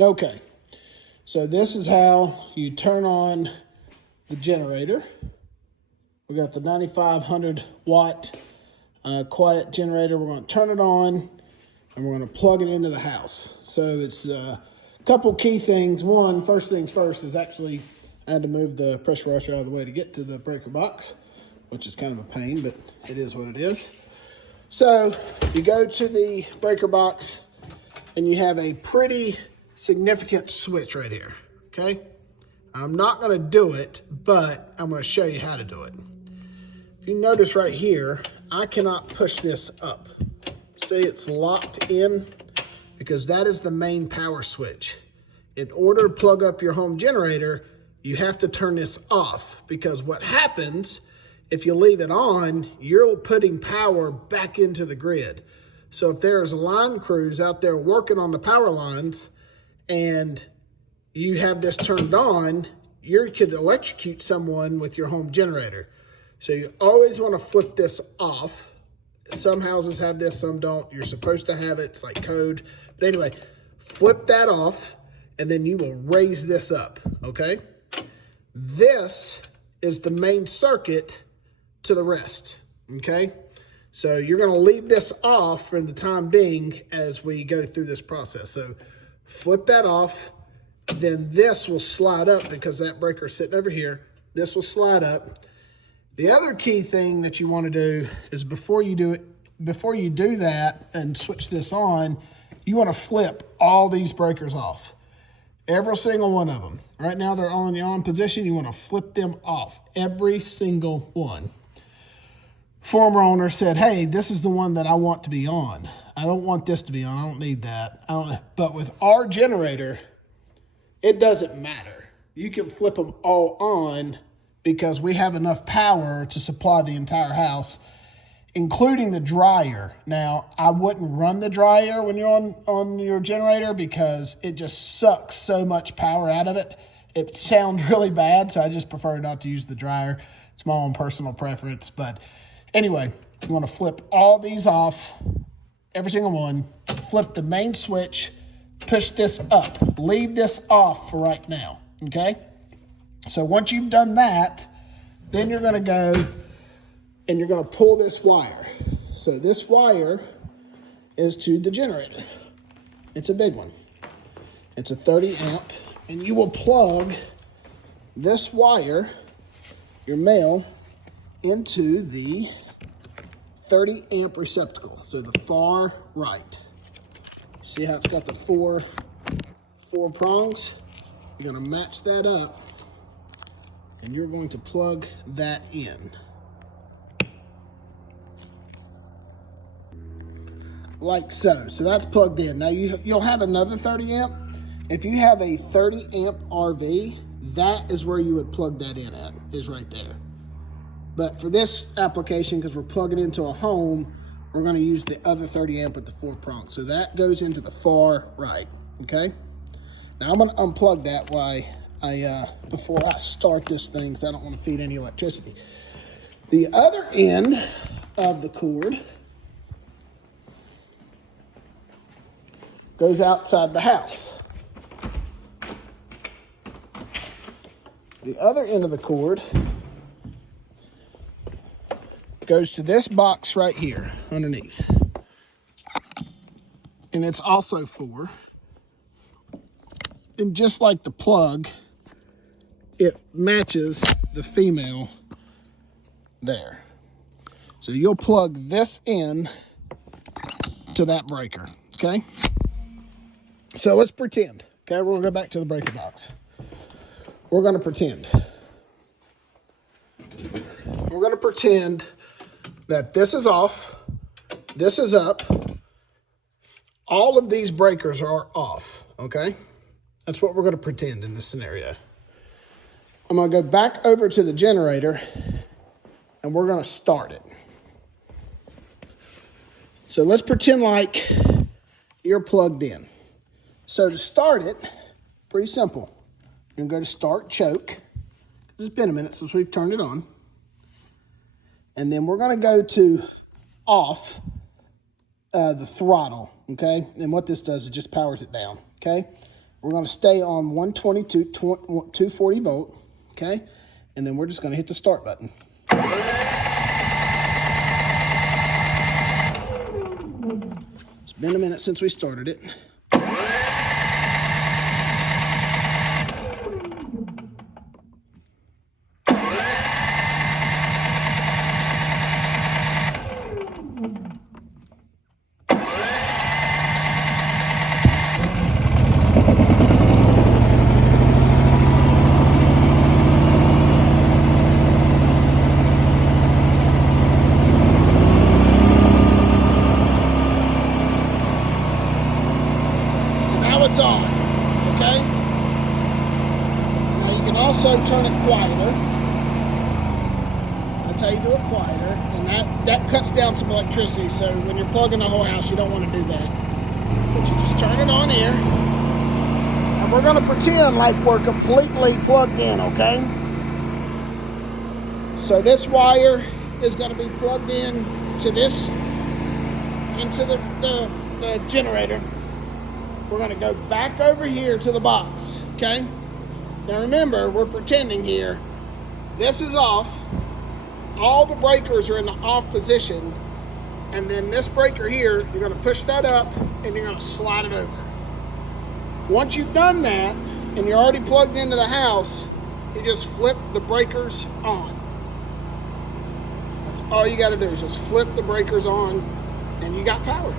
Okay, so this is how you turn on the generator. We got the 9500 watt quiet generator. We're going to turn it on and we're going to plug it into the house. So it's a couple key things. First things first is actually I had to move the pressure washer out of the way to get to the breaker box, which is kind of a pain, but it is what it is. So you go to the breaker box and you have a pretty significant switch right here, okay? I'm not gonna do it, but I'm gonna show you how to do it. If you notice right here, I cannot push this up. See, it's locked in because that is the main power switch. In order to plug up your home generator, you have to turn this off because what happens if you leave it on, you're putting power back into the grid. So if there's line crews out there working on the power lines and you have this turned on, you could electrocute someone with your home generator. So you always want to flip this off. Some houses have this, some don't. You're supposed to have it, it's like code. But anyway, flip that off and then you will raise this up, okay? This is the main circuit to the rest, okay? So you're gonna leave this off for the time being as we go through this process. So flip that off, then this will slide up because that breaker is sitting over here. This will slide up. The other key thing that you wanna do is before you do that and switch this on, you wanna flip all these breakers off. Every single one of them. Right now they're all in the on position. You wanna flip them off, every single one. Former owner said, hey, this is the one that I want to be on. I don't want this to be on, I don't need that. But with our generator, it doesn't matter. You can flip them all on because we have enough power to supply the entire house, including the dryer. Now, I wouldn't run the dryer when you're on your generator because it just sucks so much power out of it. It sounds really bad, so I just prefer not to use the dryer. It's my own personal preference, but anyway, you want to flip all these off, every single one, flip the main switch, push this up, leave this off for right now, okay? So once you've done that, then you're gonna go and you're gonna pull this wire. So this wire is to the generator. It's a big one. It's a 30 amp, and you will plug this wire, your male, into the 30 amp receptacle, so the far right. See how it's got the four prongs? You're gonna match that up and you're going to plug that in. Like so. So that's plugged in. Now you'll have another 30 amp. If you have a 30 amp RV, that is where you would plug that in at, is right there. But for this application, because we're plugging into a home, we're gonna use the other 30 amp with the 4 prongs. So that goes into the far right, okay? Now I'm gonna unplug that before I start this thing, because I don't wanna feed any electricity. The other end of the cord goes outside the house. The other end of the cord goes to this box right here underneath. And it's also 4. And just like the plug, it matches the female there. So you'll plug this in to that breaker, okay? So let's pretend, okay? We're gonna go back to the breaker box. We're gonna pretend. We're gonna pretend that this is off, this is up, all of these breakers are off, okay? That's what we're gonna pretend in this scenario. I'm gonna go back over to the generator and we're gonna start it. So let's pretend like you're plugged in. So to start it, pretty simple. You're gonna go to start choke. It's been a minute since we've turned it on. And then we're gonna go to off the throttle, okay? And what this does is just powers it down, okay? we're going to stay on 122, 240 volt, okay? And then we're just going to hit the start button. It's been a minute since we started it. It's on, okay? Now you can also turn it quieter. That's how you do it quieter, and that cuts down some electricity, so when you're plugging the whole house, you don't want to do that. But you just turn it on here, and we're going to pretend like we're completely plugged in, okay? So this wire is going to be plugged in to this, into the generator. We're going to go back over here to the box, okay? Now remember, we're pretending here. This is off. All the breakers are in the off position. And then this breaker here, you're going to push that up and you're going to slide it over. Once you've done that and you're already plugged into the house, you just flip the breakers on. That's all you got to do is just flip the breakers on and you got power.